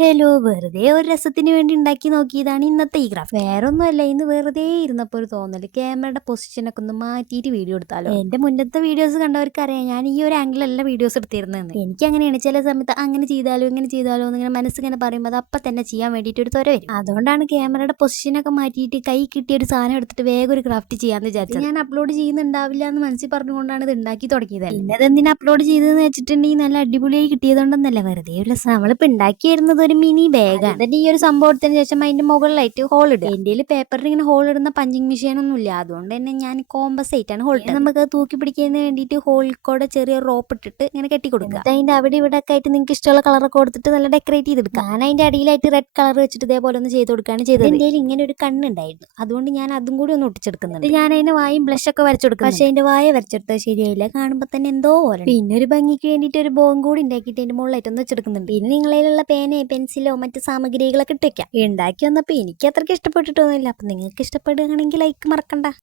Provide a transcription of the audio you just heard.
Hello, വെറുതെ ഒരു രസത്തിന് വേണ്ടി ഉണ്ടാക്കി നോക്കിയതാണ് ഇന്നത്തെ ഈ ക്രാഫ്റ്റ്. വേറൊന്നുമല്ല, ഇന്ന് വെറുതെ ഇരുന്നപ്പോൾ ഒരു തോന്നല് ക്യാമറയുടെ പൊസിഷനൊക്കെ ഒന്ന് മാറ്റിയിട്ട് വീഡിയോ എടുത്താലോ. എന്റെ മുന്നത്തെ വീഡിയോസ് കണ്ടവർക്ക് അറിയാം, ഞാൻ ഈ ഒരു ആംഗിളല്ല വീഡിയോസ് എടുത്തിരുന്നതെന്ന്. എനിക്ക് അങ്ങനെയാണ്, ചില സമയത്ത് അങ്ങനെ ചെയ്താലോ ഇങ്ങനെ ചെയ്താലോ എന്നിങ്ങനെ മനസ്സിങ്ങനെ പറയുമ്പോൾ അത് അപ്പം തന്നെ ചെയ്യാൻ വേണ്ടിയിട്ട് ഒരു ത്വര വരും. അതുകൊണ്ടാണ് ക്യാമറയുടെ പൊസിഷനൊക്കെ മാറ്റിയിട്ട് കൈ കിട്ടിയ ഒരു സാധനം എടുത്തിട്ട് വേഗം ഒരു ക്രാഫ്റ്റ് ചെയ്യാന്ന് വിചാരിച്ചത്. ഞാൻ അപ്ലോഡ് ചെയ്യുന്നുണ്ടാവില്ല എന്ന് മനസ്സിൽ പറഞ്ഞുകൊണ്ടാണ് ഇത് ഉണ്ടാക്കി തുടങ്ങിയത്. പിന്നെ അതെന്തിനാ അപ്ലോഡ് ചെയ്തതെന്ന് വെച്ചിട്ടുണ്ടെങ്കിൽ നല്ല അടിപൊളിയായി കിട്ടിയതുകൊണ്ടെന്നല്ല, വെറുതെ ഒരു രസം. നമ്മളിപ്പോൾ ഉണ്ടാക്കിയിരുന്നത് ഒരു മിനി ബാഗാണ്. എന്നിട്ട് ഈ ഒരു സംഭവത്തിന് ശേഷം അതിന്റെ മുകളിലായിട്ട് ഹോൾ ഇടുക. എന്റെ പേപ്പറിൽ ഇങ്ങനെ ഹോൾ ഇടുന്ന പഞ്ചിങ് മെഷീൻ ഒന്നും ഇല്ല, അതുകൊണ്ട് തന്നെ ഞാൻ കോമ്പസ് ആയിട്ടാണ് ഹോൾ ഇട്ടത്. നമുക്ക് തൂക്കി പിടിക്കുന്നതിന് വേണ്ടിയിട്ട് ഹോളിൽ കൂടെ ചെറിയ റോപ്പ് ഇട്ടിട്ട് ഇങ്ങനെ കെട്ടി കൊടുക്കുക. അതിന്റെ അവിടെ ഇവിടെ ഒക്കെ ആയിട്ട് നിങ്ങൾക്ക് ഇഷ്ടമുള്ള കളറൊക്കെ കൊടുത്തിട്ട് നല്ല ഡെക്കറേറ്റ് ചെയ്തെടുക്കുക. ഞാൻ അതിന്റെ അടിയിലായിട്ട് റെഡ് കളർ വെച്ചിട്ട് ഇതേപോലെ ഒന്ന് ചെയ്ത് കൊടുക്കുകയാണ് ചെയ്തത്. എന്റെ ഇങ്ങനെ ഒരു കണ്ണുണ്ടായിരുന്നു, അതുകൊണ്ട് ഞാൻ അതും കൂടി ഒന്ന് ഒട്ടിച്ചെടുക്കുന്നുണ്ട്. ഞാൻ അതിന് വായും ബ്ലഷ് ഒക്കെ വരച്ചെടുക്കും. പക്ഷെ അതിന്റെ വായ വരച്ചെടുത്തത് ശരിയായില്ല, കാണുമ്പോൾ തന്നെ എന്തോ പോലെ. പിന്നെ ഒരു ഭംഗിക്ക് വേണ്ടിയിട്ട് ഒരു ബോം കൂടി ഉണ്ടാക്കിയിട്ട് അതിന്റെ മുകളിലായിട്ട് ഒന്ന് വെച്ചെടുക്കുന്നുണ്ട്. പിന്നെ നിങ്ങളതിലുള്ള പേനയോ പെൻസിലോ മറ്റ് സാമഗ്രികളൊക്കെ ഇട്ടേക്കാം. ഉണ്ടാക്കി വന്നപ്പോൾ എനിക്ക് അത്രയ്ക്ക് ഇഷ്ടപ്പെട്ടിട്ടൊന്നുമില്ല. അപ്പം നിങ്ങൾക്ക് ഇഷ്ടപ്പെടുകയാണെങ്കിൽ ലൈക്ക് മറക്കണ്ട.